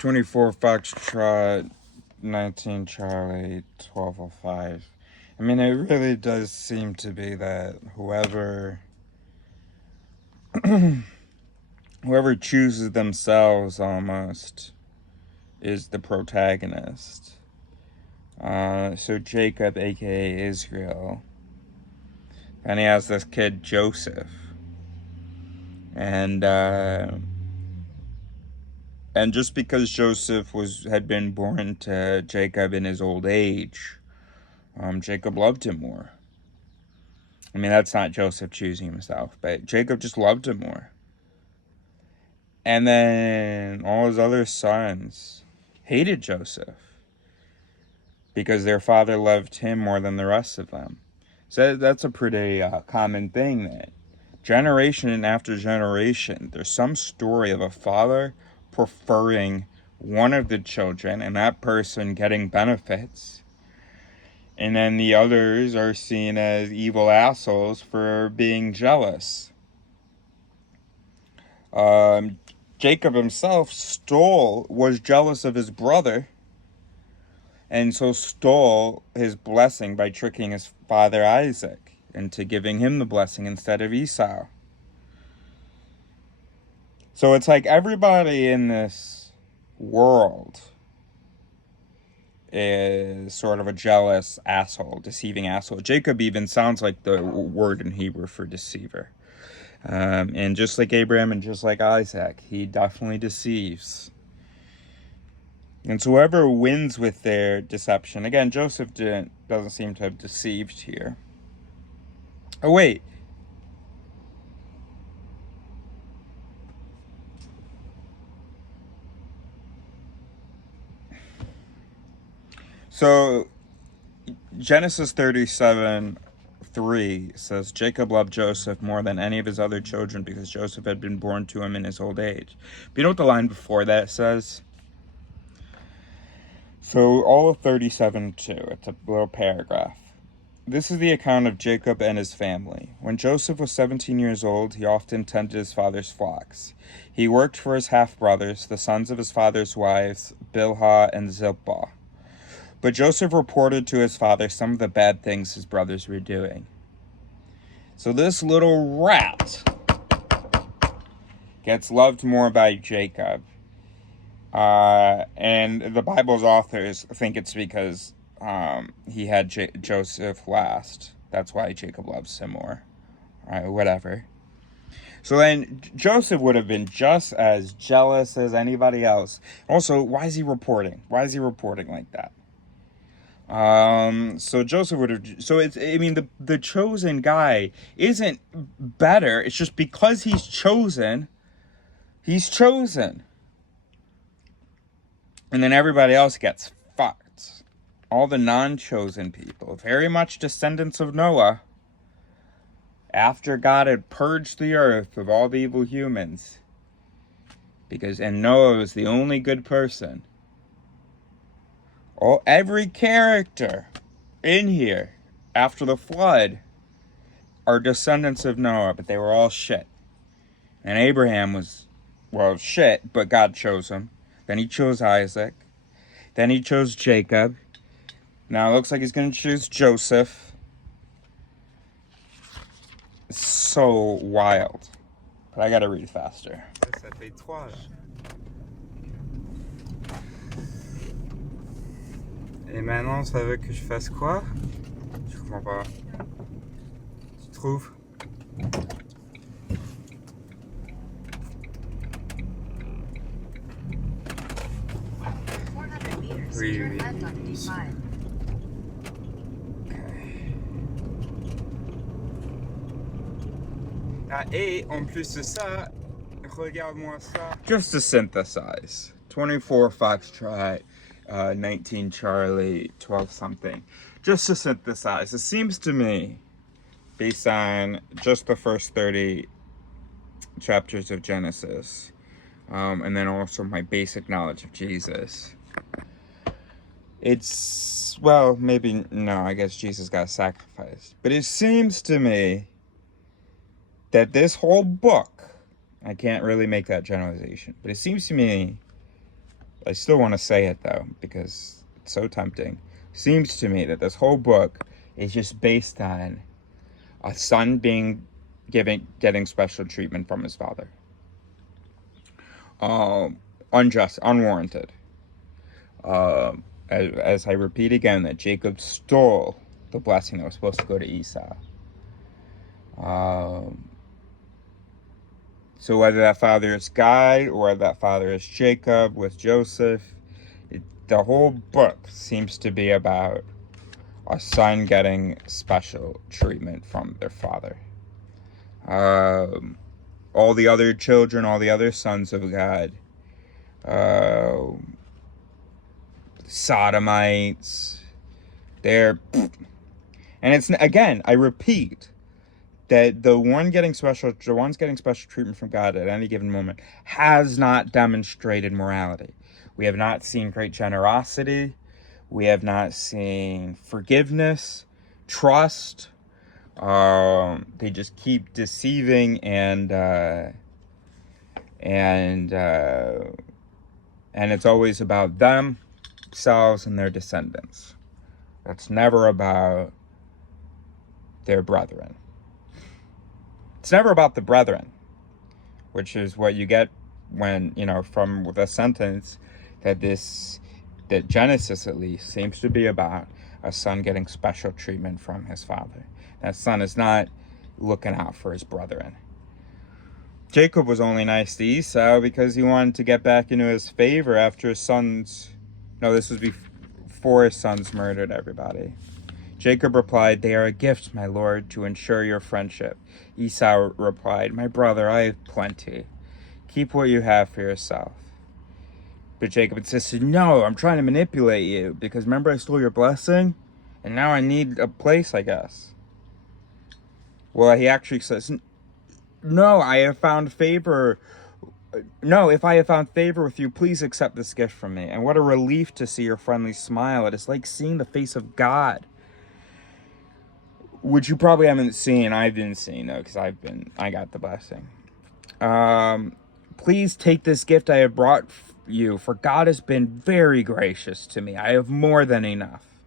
24 Foxtrot, 19 Charlie, 1205. I mean, it really does seem to be that whoever chooses themselves almost is the protagonist. So Jacob, aka Israel, and he has this kid Joseph, and just because Joseph had been born to Jacob in his old age, Jacob loved him more. I mean, that's not Joseph choosing himself, but Jacob just loved him more. And then all his other sons hated Joseph because their father loved him more than the rest of them. So that's a pretty common thing, that generation after generation, there's some story of a father preferring one of the children and that person getting benefits, and then the others are seen as evil assholes for being jealous. Jacob himself was jealous of his brother, and so stole his blessing by tricking his father Isaac into giving him the blessing instead of Esau. So it's like everybody in this world is sort of a jealous asshole, deceiving asshole. Jacob even sounds like the word in Hebrew for deceiver. And just like Abraham and just like Isaac, he definitely deceives. And so whoever wins with their deception, again, Joseph doesn't seem to have deceived here. Oh, wait. So Genesis 37:3 says, Jacob loved Joseph more than any of his other children because Joseph had been born to him in his old age. But you know what the line before that says? So all of 37:2, it's a little paragraph. This is the account of Jacob and his family. When Joseph was 17 years old, he often tended his father's flocks. He worked for his half-brothers, the sons of his father's wives, Bilhah and Zilpah. But Joseph reported to his father some of the bad things his brothers were doing. So this little rat gets loved more by Jacob. And the Bible's authors think it's because he had Joseph last. That's why Jacob loves him more. Whatever. So then Joseph would have been just as jealous as anybody else. Also, why is he reporting? Why is he reporting like that? So Joseph would have, so it's, I mean, the chosen guy isn't better. It's just because he's chosen. And then everybody else gets fucked. All the non-chosen people, very much descendants of Noah, after God had purged the earth of all the evil humans, and Noah was the only good person. Every character in here after the flood are descendants of Noah, but they were all shit. And Abraham was, well, shit, but God chose him. Then he chose Isaac. Then he chose Jacob. Now it looks like he's going to choose Joseph. It's so wild. But I got to read faster. Ça fait 3 là. Et maintenant, ça veut que je fasse quoi? Je comprends pas. Tu trouves? Oui, oui. Ah, et en plus de ça, regarde-moi ça. Just to synthesize, 24 Foxtrot, 19 Charlie, 12 something. Just to synthesize, it seems to me, based on just the first 30 chapters of Genesis, and then also my basic knowledge of Jesus, it's, well, maybe, no, I guess Jesus got sacrificed. But it seems to me that this whole book, I can't really make that generalization, but it seems to me I still want to say it, though, because it's so tempting. Seems to me that this whole book is just based on a son getting special treatment from his father. Unjust, unwarranted. As I repeat again, that Jacob stole the blessing that was supposed to go to Esau. So whether that father is God or whether that father is Jacob with Joseph, the whole book seems to be about a son getting special treatment from their father. All the other children, all the other sons of God, sodomites, they're... And it's, again, I repeat, that the one's getting special treatment from God at any given moment has not demonstrated morality. We have not seen great generosity. We have not seen forgiveness, trust. They just keep deceiving and it's always about themselves and their descendants. It's never about their brethren. It's never about the brethren, which is what you get when, from the sentence that Genesis at least seems to be about a son getting special treatment from his father. That son is not looking out for his brethren. Jacob was only nice to Esau because he wanted to get back into his favor after his sons... No, this was before his sons murdered everybody. Jacob replied, "They are a gift, my lord, to ensure your friendship." Esau replied, "My brother, I have plenty. Keep what you have for yourself." But Jacob insisted, "No, I'm trying to manipulate you, because remember I stole your blessing? And now I need a place, I guess." Well, he actually says, "No, I have found favor. No, if I have found favor with you, please accept this gift from me. And what a relief to see your friendly smile. It is like seeing the face of God." Which you probably haven't seen. I've been seeing, though, because I got the blessing. "Please take this gift I have brought you, for God has been very gracious to me. I have more than enough."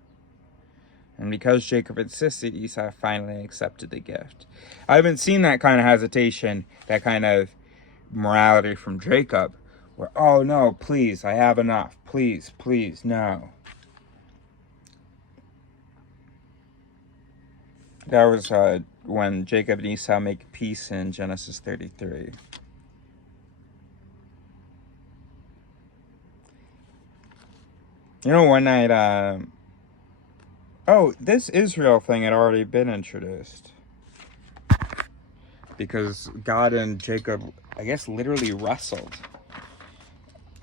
And because Jacob insisted, Esau finally accepted the gift. I haven't seen that kind of hesitation, that kind of morality from Jacob, where, "Oh, no, please, I have enough. Please, please, no." That was when Jacob and Esau make peace in Genesis 33. One night, this Israel thing had already been introduced. Because God and Jacob, I guess, literally wrestled.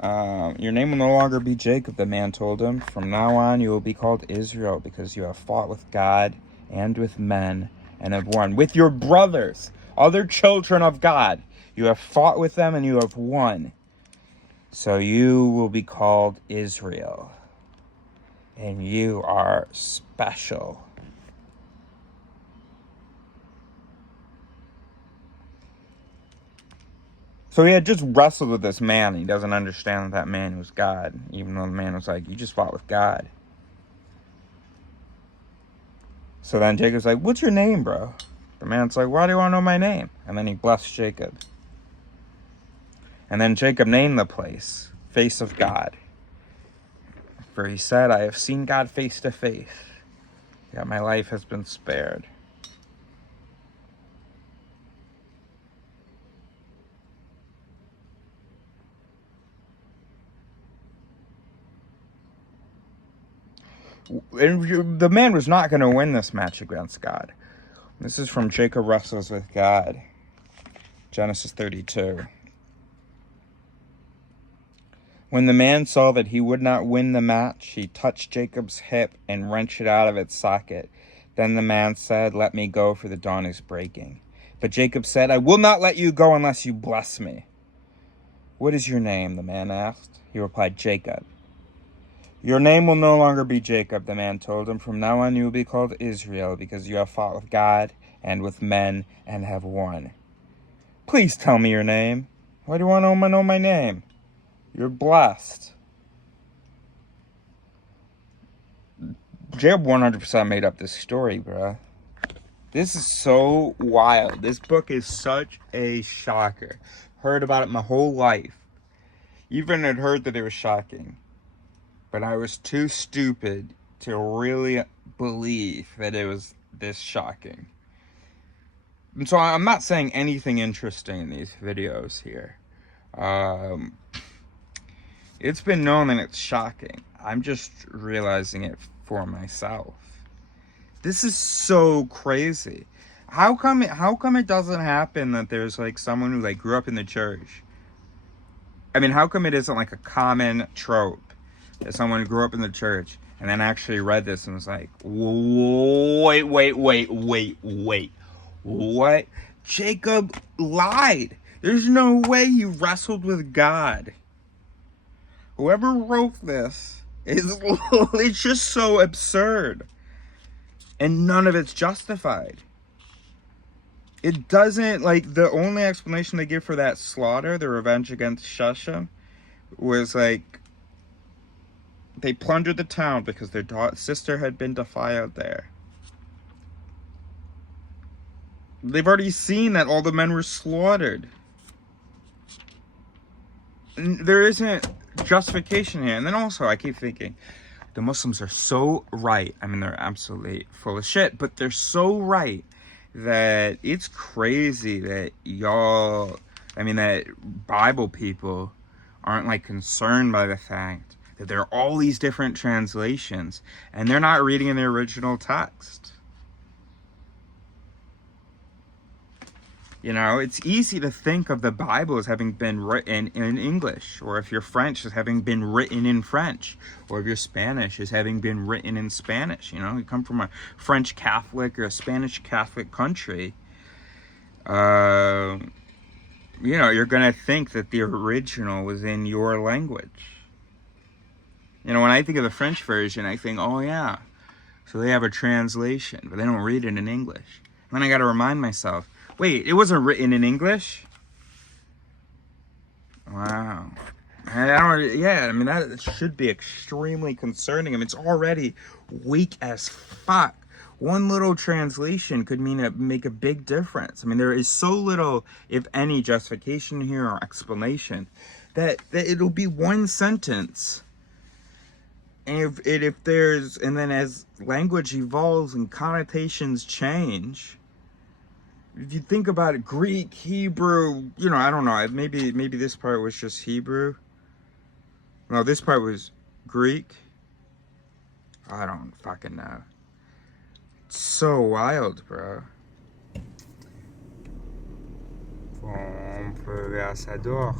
"Your name will no longer be Jacob," the man told him. "From now on, you will be called Israel, because you have fought with God and with men and have won. With your brothers, other children of God, you have fought with them and you have won. So you will be called Israel. And you are special." So he had just wrestled with this man. He doesn't understand that man was God, even though the man was like, "You just fought with God." So then Jacob's like, "What's your name, bro?" The man's like, "Why do you want to know my name?" And then he blessed Jacob. And then Jacob named the place Face of God. For he said, "I have seen God face to face, yet my life has been spared." And the man was not going to win this match against God. This is from Jacob Wrestles with God, Genesis 32. When the man saw that he would not win the match, he touched Jacob's hip and wrenched it out of its socket. Then the man said, "Let me go, for the dawn is breaking." But Jacob said, "I will not let you go unless you bless me." "What is your name?" the man asked. He replied, "Jacob." "Your name will no longer be Jacob," the man told him. "From now on you will be called Israel, because you have fought with God and with men and have won." "Please tell me your name." "Why do you want to know my name?" "You're blessed." Jacob 100% made up this story, bruh. This is so wild. This book is such a shocker. Heard about it my whole life. Even had heard that it was shocking. But I was too stupid to really believe that it was this shocking. And so I'm not saying anything interesting in these videos here. It's been known that it's shocking. I'm just realizing it for myself. This is so crazy. How come it doesn't happen that there's like someone who like grew up in the church? I mean, how come it isn't like a common trope that someone who grew up in the church and then actually read this and was like, wait, what? Jacob lied. There's no way he wrestled with God. Whoever wrote this it's just so absurd. And none of it's justified. It doesn't, like, the only explanation they give for that slaughter, the revenge against Shechem, was like, they plundered the town because their sister had been defiled there. They've already seen that all the men were slaughtered. And there isn't justification here. And then also, I keep thinking, the Muslims are so right. I mean, they're absolutely full of shit, but they're so right that it's crazy that that Bible people aren't like concerned by the fact that there are all these different translations and they're not reading in the original text. You know, it's easy to think of the Bible as having been written in English, or if you're French, as having been written in French, or if you're Spanish, as having been written in Spanish. You know, you come from a French Catholic or a Spanish Catholic country, you know, you're going to think that the original was in your language. You know, when I think of the French version, I think, oh yeah, so they have a translation, but they don't read it in English. And then I got to remind myself, wait, it wasn't written in English? Wow. I mean, that should be extremely concerning. I mean, it's already weak as fuck. One little translation could make a big difference. I mean, there is so little, if any, justification here or explanation that it'll be one sentence. And and then as language evolves and connotations change, if you think about it, Greek, Hebrew, you know, I don't know, maybe this part was just Hebrew. No, this part was Greek. I don't fucking know. It's so wild, bro. On peut aller à Sador.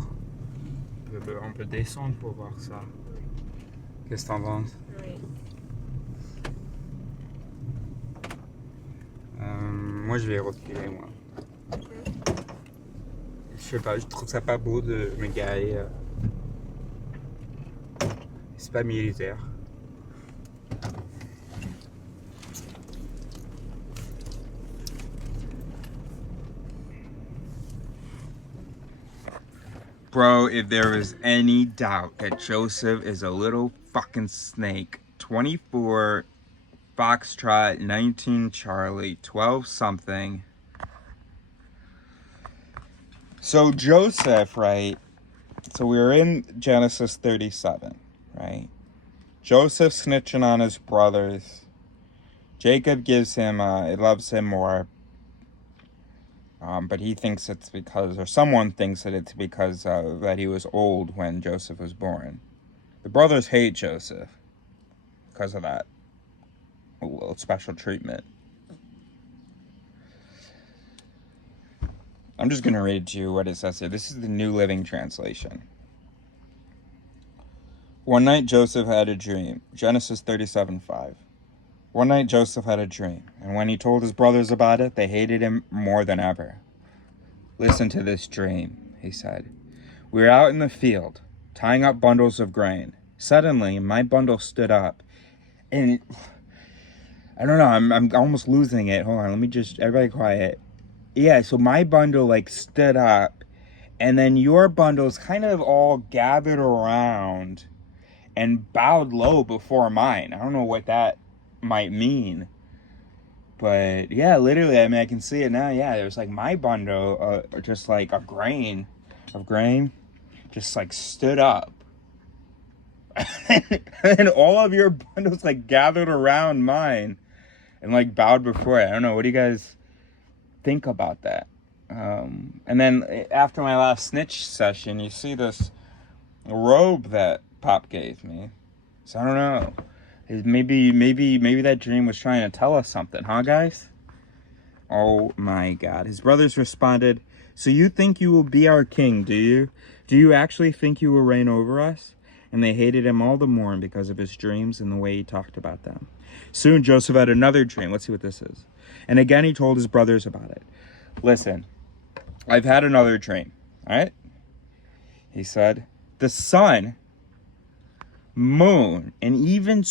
On peut descendre pour voir ça. Qu'est-ce que t'en penses? Oui. Moi, je vais reculer, moi. Je sais pas, je trouve ça pas beau de me garer. C'est pas militaire. Bro, if there was any doubt that Joseph is a little fucking snake, 24 Foxtrot, 19 Charlie, 12 something. So Joseph, right? So we were in Genesis 37, right? Joseph snitching on his brothers. Jacob gives him, it loves him more. But he thinks it's because, or someone thinks that it's because that he was old when Joseph was born. The brothers hate Joseph because of that. A little special treatment. I'm just going to read to you what it says here. This is the New Living Translation. One night Joseph had a dream. Genesis 37:5. One night Joseph had a dream, and when he told his brothers about it, they hated him more than ever. Listen to this dream, he said. We were out in the field, tying up bundles of grain. Suddenly, my bundle stood up, and I don't know, I'm almost losing it. Hold on, let me just, everybody quiet. Yeah, so my bundle, like, stood up, and then your bundles kind of all gathered around and bowed low before mine. I don't know what that might mean. But yeah, literally, I mean, I can see it now. Yeah, there's like my bundle, just like a grain of grain, just like stood up. And all of your bundles like gathered around mine and like bowed before it. I don't know. What do you guys think about that? And then after my last snitch session, you see this robe that Pop gave me. So I don't know. Maybe that dream was trying to tell us something, huh, guys? Oh my God. His brothers responded, "So you think you will be our king, do you? Do you actually think you will reign over us?" And they hated him all the more because of his dreams and the way he talked about them. Soon Joseph had another dream. Let's see what this is. And again he told his brothers about it. "Listen, I've had another dream, all right?" He said, "The sun, moon, and 11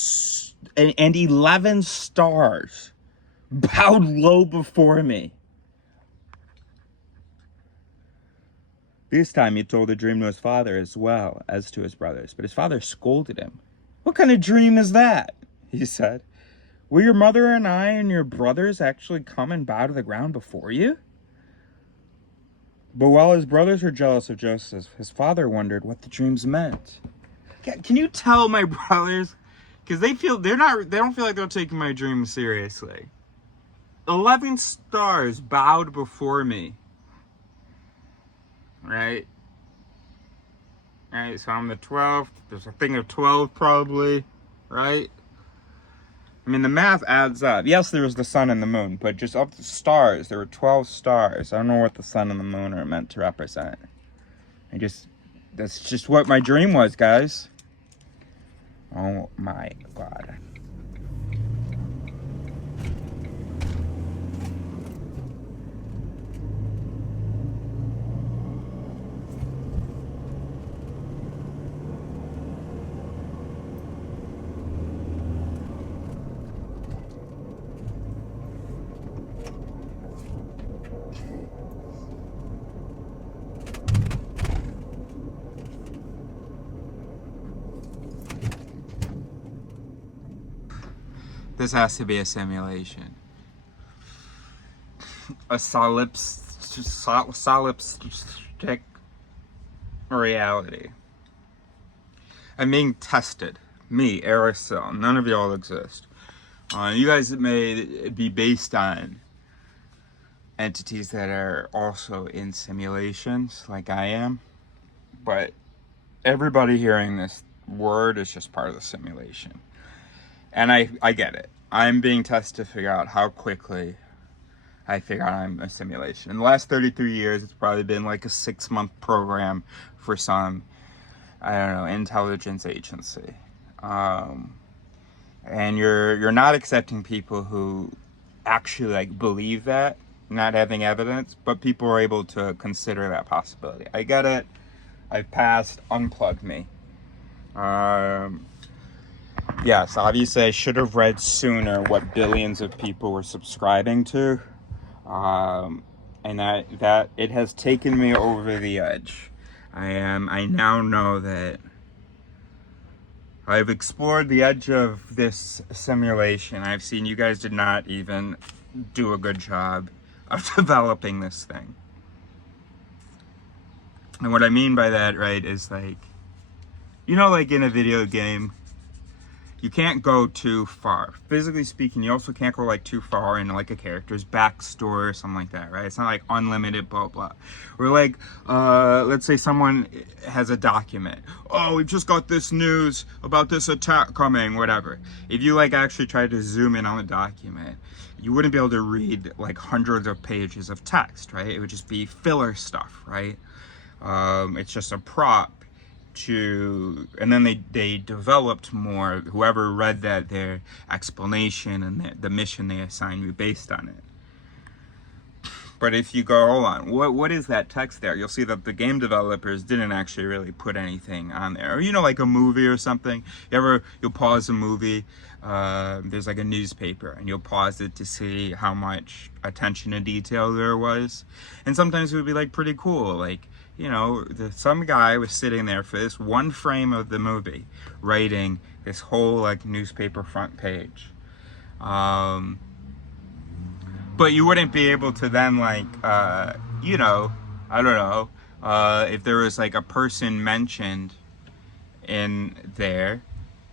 stars bowed low before me." This time he told the dream to his father as well as to his brothers, but his father scolded him. "What kind of dream is that?" he said. "Will your mother and I and your brothers actually come and bow to the ground before you?" But while his brothers were jealous of Joseph, his father wondered what the dreams meant. Can you tell my brothers? Because they don't feel like they're taking my dreams seriously. 11 stars bowed before me. Right? Right, so I'm the 12th. There's a thing of 12 probably, right? I mean, the math adds up. Yes, there was the sun and the moon, but just of the stars, there were 12 stars. I don't know what the sun and the moon are meant to represent. That's just what my dream was, guys. Oh my God. This has to be a simulation. A solipsistic reality. I'm being tested. Me, Aerosol. None of y'all exist. You guys may be based on entities that are also in simulations, like I am. But everybody hearing this word is just part of the simulation. And I get it. I'm being tested to figure out how quickly I figure out I'm a simulation. In the last 33 years, it's probably been like a 6-month program for some, I don't know, intelligence agency. And you're not accepting people who actually like believe that, not having evidence, but people are able to consider that possibility. I get it. I've passed. Unplug me. Yes, obviously I should have read sooner what billions of people were subscribing to, and that it has taken me over the edge. I now know that I've explored the edge of this simulation. I've seen you guys did not even do a good job of developing this thing. And what I mean by that, right, is like, you know, like in a video game, you can't go too far. Physically speaking, you also can't go like too far into like a character's backstory or something like that, right? It's not like unlimited blah blah. Or like, let's say someone has a document. Oh, we've just got this news about this attack coming, whatever. If you like actually try to zoom in on the document, you wouldn't be able to read like hundreds of pages of text, right? It would just be filler stuff, right? It's just a prop to, and then they developed more, whoever read that, their explanation and the mission they assigned you based on it. But if you go, hold on, what is that text there? You'll see that the game developers didn't actually really put anything on there. Or, you know, like a movie or something. You'll pause a movie, there's like a newspaper, and you'll pause it to see how much attention to detail there was. And sometimes it would be like pretty cool, like, you know, some guy was sitting there for this one frame of the movie, writing this whole like newspaper front page. But you wouldn't be able to then, like, you know, I don't know, if there was like a person mentioned in there.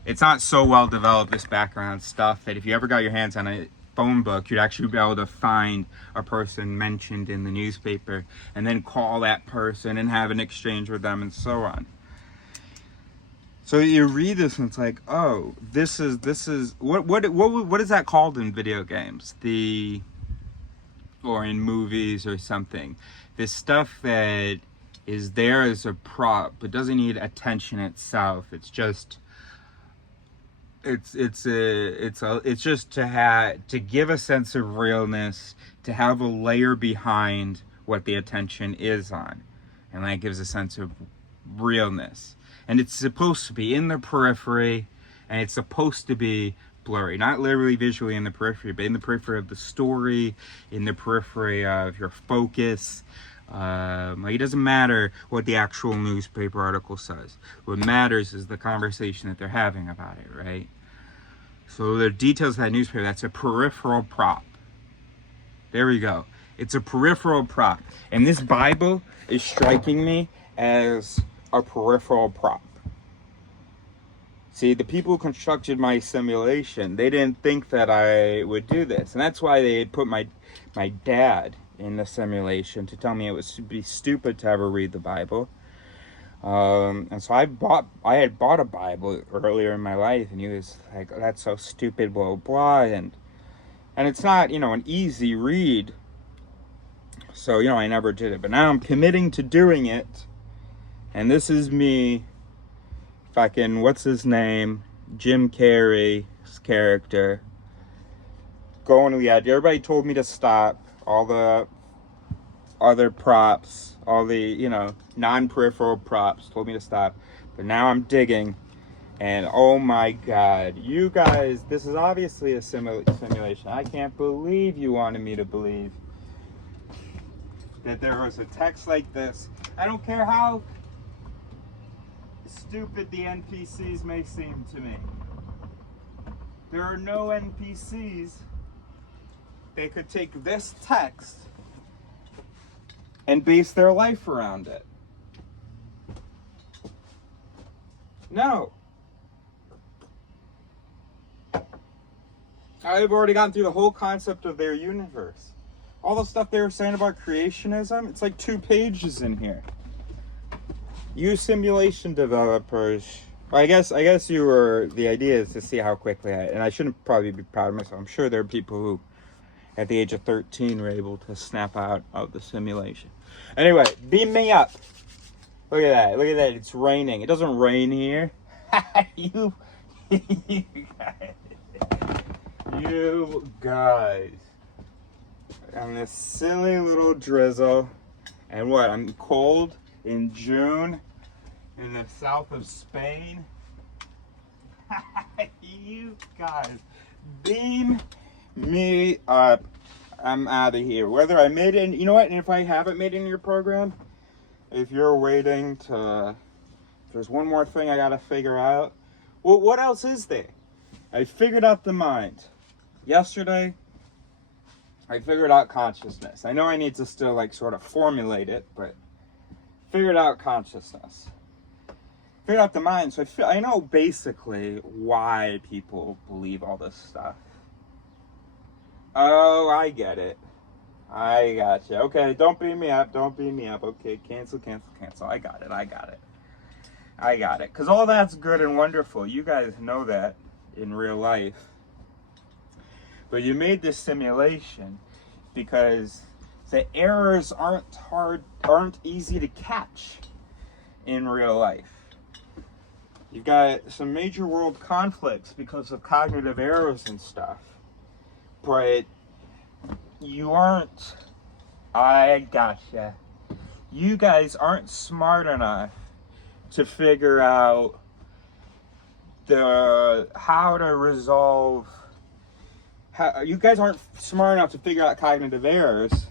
It's not so well developed, this background stuff, that if you ever got your hands on a phone book, you'd actually be able to find a person mentioned in the newspaper and then call that person and have an exchange with them and so on. So you read this and it's like, oh, this is what is that called in video games? Or in movies or something. This stuff that is there as a prop, it doesn't need attention itself. It's just it's just to give a sense of realness, to have a layer behind what the attention is on, and that gives a sense of realness. And it's supposed to be in the periphery, and it's supposed to be blurry, not literally visually in the periphery, but in the periphery of the story, in the periphery of your focus. Like, it doesn't matter what the actual newspaper article says. What matters is the conversation that they're having about it, right? So the details of that newspaper, that's a peripheral prop. There we go. It's a peripheral prop. And this Bible is striking me as a peripheral prop. See, the people who constructed my simulation, they didn't think that I would do this. And that's why they had put my dad in the simulation, to tell me it would be stupid to ever read the Bible. And so I had bought a Bible earlier in my life, and he was like, oh, that's so stupid, blah, blah. And it's not, you know, an easy read. So, you know, I never did it. But now I'm committing to doing it. And this is me, fucking, what's his name? Jim Carrey's character. Going to the edge. Everybody told me to stop. All the other props, all the, you know, non-peripheral props told me to stop. But now I'm digging. And oh my God, you guys, this is obviously a simulation. I can't believe you wanted me to believe that there was a text like this. I don't care how stupid the NPCs may seem to me. There are no NPCs. They could take this text and base their life around it. No. I've already gotten through the whole concept of their universe. All the stuff they were saying about creationism, it's like 2 pages in here. You simulation developers, well, I guess you were, the idea is to see how quickly and I shouldn't probably be proud of myself. I'm sure there are people who, at the age of 13, were able to snap out of the simulation. Anyway, beam me up. Look at that. Look at that. It's raining. It doesn't rain here. you guys. And this silly little drizzle. And what? I'm cold in June in the south of Spain. You guys. Beam me up. I'm out of here. Whether I made it, you know what, and if I haven't made it in your program, if you're waiting to, if there's one more thing I gotta figure out, well, what else is there? I figured out the mind. Yesterday, I figured out consciousness. I know I need to still, like, sort of formulate it, but figured out consciousness. Figured out the mind, so I know basically why people believe all this stuff. Oh, I get it. I got you. Okay, don't beat me up. Don't beat me up. Okay, cancel. I got it. Because all that's good and wonderful. You guys know that in real life. But you made this simulation because the errors aren't easy to catch in real life. You've got some major world conflicts because of cognitive errors and stuff. But you aren't, I gotcha. You guys aren't smart enough to figure out how to resolve, you guys aren't smart enough to figure out cognitive errors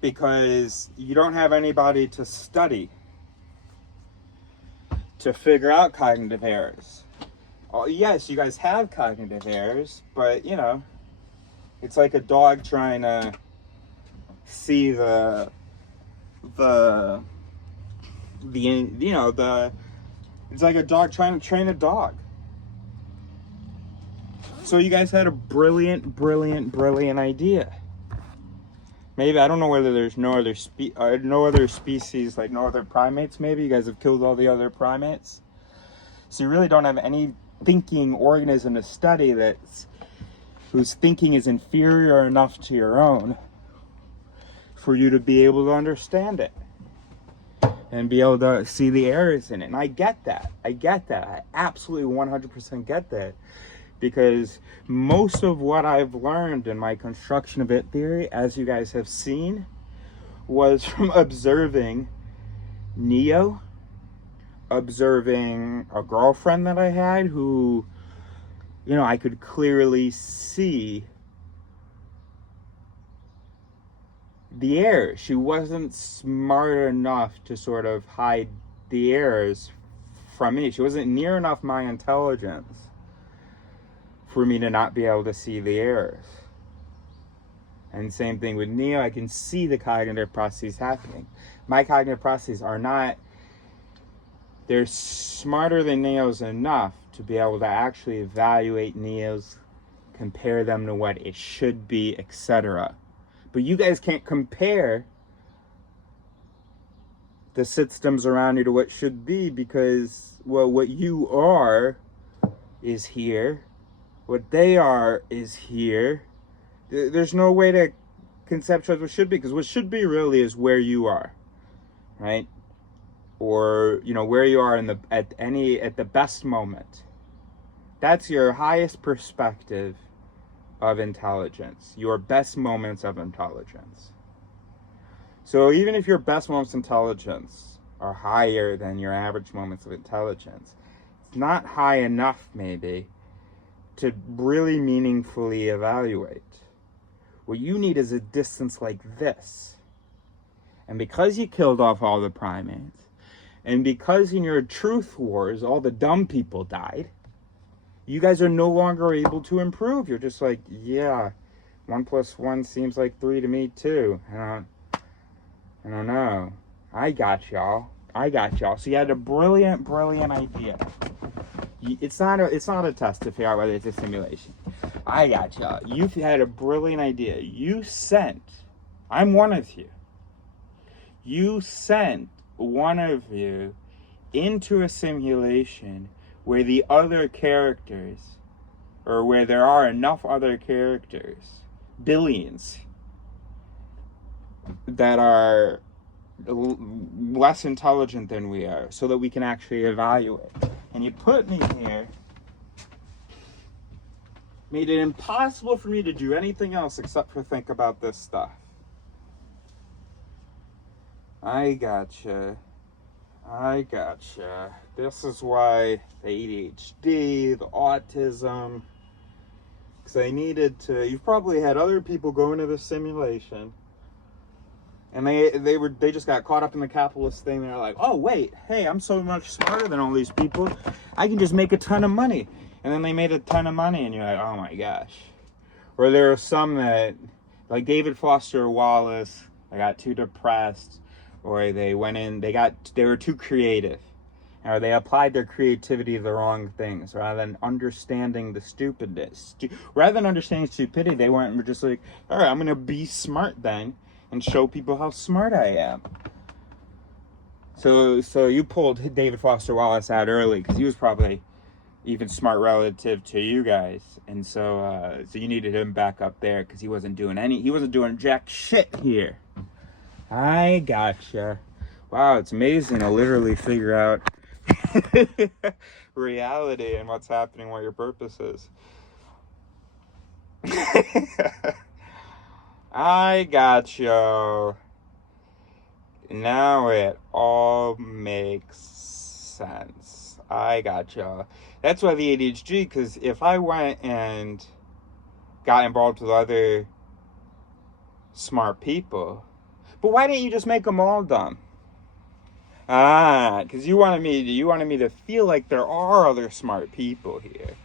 because you don't have anybody to study to figure out cognitive errors. Oh, yes, you guys have cognitive errors, but, you know, it's like a dog trying to see the you know, it's like a dog trying to train a dog. So you guys had a brilliant idea. Maybe, I don't know whether there's no other species, like no other primates. Maybe you guys have killed all the other primates. So you really don't have any thinking organism to study whose thinking is inferior enough to your own for you to be able to understand it and be able to see the errors in it. And I get that. I absolutely 100% get that. Because most of what I've learned in my construction of it theory, as you guys have seen, was from observing Neo, observing a girlfriend that I had who, you know, I could clearly see the errors. She wasn't smart enough to sort of hide the errors from me. She wasn't near enough my intelligence for me to not be able to see the errors. And same thing with Neo, I can see the cognitive processes happening. My cognitive processes are not, they're smarter than Neo's enough to be able to actually evaluate Neo's, compare them to what it should be, etc. But you guys can't compare the systems around you to what should be because, well, what you are is here. What they are is here. There's no way to conceptualize what should be, because what should be really is where you are, right? Or, you know, where you are at the best moment. That's your highest perspective of intelligence, your best moments of intelligence. So even if your best moments of intelligence are higher than your average moments of intelligence, it's not high enough maybe to really meaningfully evaluate. What you need is a distance like this. And because you killed off all the primates, and because in your truth wars all the dumb people died, you guys are no longer able to improve. You're just like, yeah, 1 + 1 seems like 3 to me too. I don't know. I got y'all. So you had a brilliant idea. It's not a test to figure out whether it's a simulation. I got y'all. You've had a brilliant idea. I'm one of you. You sent one of you into a simulation where the other characters, or where there are enough other characters, billions, that are less intelligent than we are, so that we can actually evaluate. And you put me here, made it impossible for me to do anything else except for think about this stuff. I gotcha. This is why the ADHD, the autism, because I needed to, you've probably had other people go into the simulation, and they just got caught up in the capitalist thing. They're like, oh wait, hey, I'm so much smarter than all these people, I can just make a ton of money. And then they made a ton of money, and you're like, oh my gosh. Or there are some that, like David Foster Wallace, I got too depressed, or they were too creative, or they applied their creativity to the wrong things, rather than understanding the stupidness. Rather than understanding stupidity, they were just like, all right, I'm going to be smart then, and show people how smart I am. So you pulled David Foster Wallace out early, because he was probably even smart relative to you guys, and so you needed him back up there, because he wasn't doing jack shit here. I gotcha. Wow, it's amazing to literally figure out reality and what's happening, what your purpose is. I gotcha. Now it all makes sense. I gotcha. That's why the ADHD, because if I went and got involved with other smart people, but why didn't you just make them all dumb? Ah, because you wanted me to feel like there are other smart people here.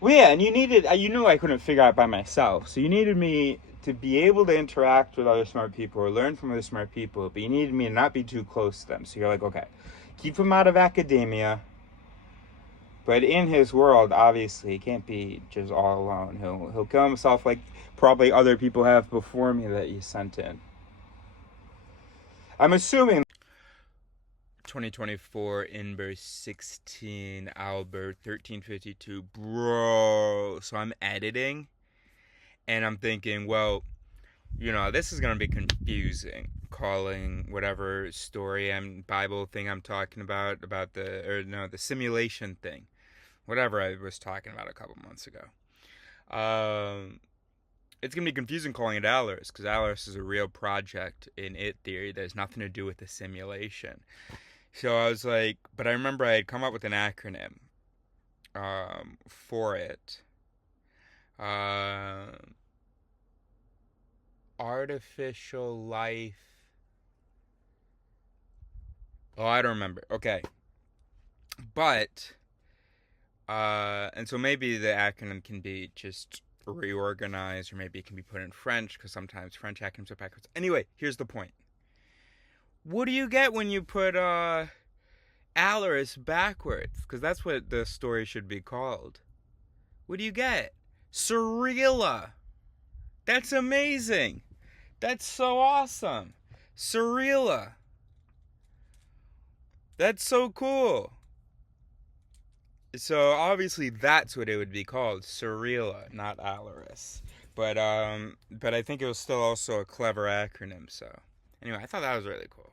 Well, yeah, and you knew I couldn't figure out by myself, so you needed me to be able to interact with other smart people or learn from other smart people, but you needed me to not be too close to them. So you're like, okay, keep him out of academia, but in his world, obviously, he can't be just all alone. He'll kill himself like probably other people have before me that you sent in. I'm assuming 2024 Inver 16 Albert 1352, bro. So I'm editing and I'm thinking, well, this is gonna be confusing. Calling whatever story and Bible thing I'm talking about the simulation thing, whatever I was talking about a couple months ago. It's gonna be confusing calling it Alice because Alice is a real project in it theory that has nothing to do with the simulation. So I was like, but I remember I had come up with an acronym for it. Uh, Artificial life. Oh, I don't remember. Okay, but and so maybe the acronym can be just reorganized, or maybe it can be put in French because sometimes French acronyms are backwards. Anyway, here's the point. What do you get when you put Alaris backwards? Because that's what the story should be called. What do you get? Surreala. That's amazing. That's so awesome. Surreala. That's so cool. So obviously that's what it would be called, Surreala, not Alaris. But I think it was still also a clever acronym. So anyway, I thought that was really cool.